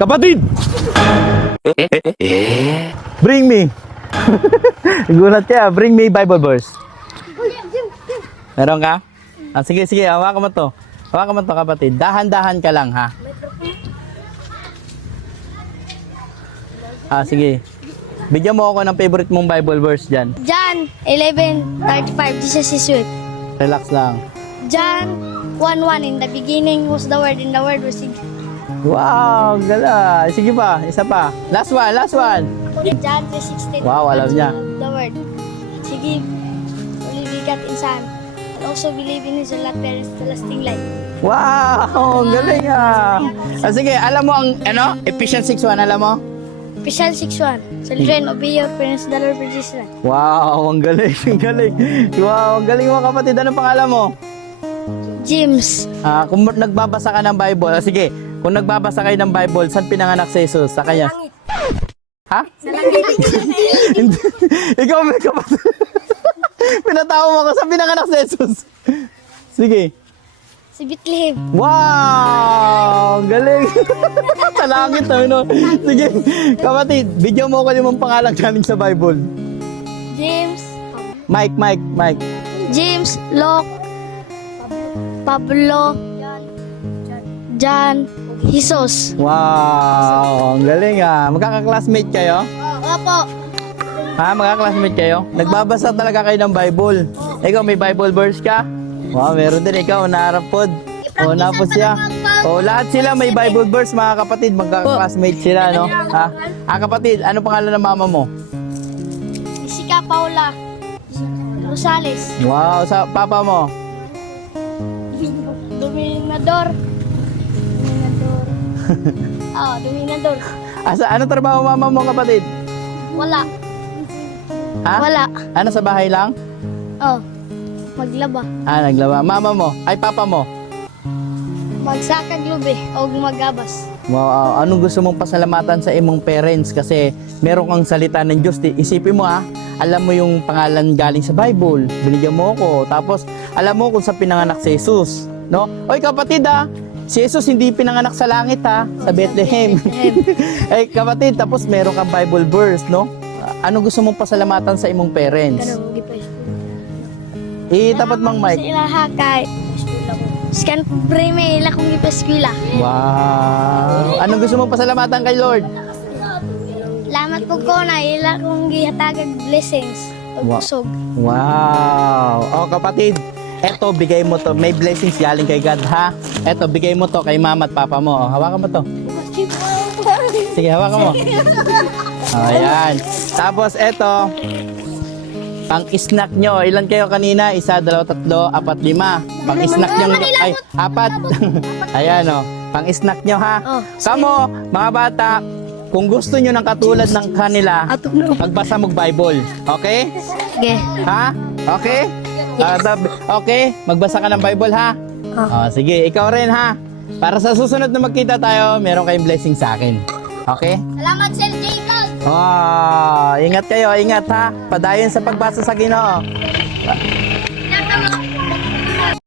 Kapatid! Bring me. Gulat ka, bring me Bible verse. Meron ka? Ah, sige, sige, hawakan mo to. Hawakan mo to, kapatid. Dahan-dahan ka lang, ha? Ah, sige. Bigyan mo ako ng favorite mong Bible verse dyan. John 11:35, Jesus is sweet. Relax lang. John 1:1, in the beginning was the Word, and the Word was in... Wow, gala. Sige pa, isa pa. Last one, last one. John 3:16. Wow, alam niya. The Word. Sige, only begotten Son. And also believe in His that there is lasting life. Wow, ang galing ah. Ah, sige, alam mo ang ano? Ephesians 6:1, alam mo? Ephesians 6:1. Children, obey your parents, the Lord for Jesus. Wow, ang galing, ang galing. Wow, ang galing mo kapatid. Anong pangalan mo? James. Ah, kung nagbabasa ka ng Bible, ah, sige. Kung nagbabasa kayo ng Bible, saan pinanganak si Jesus? Sa kanya? Ha? Hindi. Ikaw may kapatid. Pinatawa mo ako. Saan pinanganak si Jesus? Sige. Si Bethlehem. Wow! Ang galing! Sa langit, no? Sige, kapatid, bigyan mo ko limang pangalan galing sa Bible. James. Mike. James, Locke, Pablo, John, Jesus. Wow! Ang galing ah. Magkaka-classmate kayo? Opo. Ha? Magkaka-classmate kayo? Nagbabasa talaga kayo ng Bible. Ikaw, may Bible verse ka? Wow, meron din ikaw. Naharap po. O, napos siya. O, lahat sila may Bible verse, mga kapatid. Magkaka-classmate sila, no? Ha? Ah, kapatid, ano pangalan ng mama mo? Jessica Paula Rosales. Wow, sa papa mo? Dominador. Dominador. Asa, ano trabaho mama mo, kapatid? Wala. Ha? Wala. Ano, sa bahay lang? Oh. Maglaba. Ah, naglaba. Mama mo? Ay, papa mo? Magsakag lube o magabas. Wow, anong gusto mong pasalamatan sa imong parents kasi meron kang salita ng Diyos. Isipin mo alam mo yung pangalan galing sa Bible. Binigyan mo ako. Tapos, alam mo kung sa pinanganak si Jesus. No? Oy, kapatid si Jesus hindi pinanganak sa langit sa Bethlehem. Ay, kapatid, tapos meron kang Bible verse, no? Ano gusto mong pasalamatan sa imong parents? Tapat mang mic. Sila hakay. Scan prime ila kung ipeskwela. Wow. Anong gusto mong pasalamatan kay Lord? Lamat po ko na ila kung gihatagag blessings. Pagkusog. Wow. O kapatid, eto bigay mo to. May blessings galing kay God ha. Eto bigay mo to kay mama at papa mo. Hawakan mo to. Sige, hawakan mo. Ayan. Tapos eto, pang-snack nyo. Ilan kayo kanina? 1, 2, 3, 4, 5. Pang-snack nyo. Ay, 4. Ayan o. Pang-snack nyo ha. Kamo, mga bata, kung gusto nyo ng katulad ng kanila, magbasa mo Bible. Okay? Okay. Ha? Okay? Okay? Magbasa ka ng Bible ha? Sige, ikaw rin ha. Para sa susunod na magkita tayo, meron kayong blessing sa akin. Okay? Salamat, Sir Jacob. Ingat kayo, ingat ha. Padayon sa pagbasa sa Ginoo.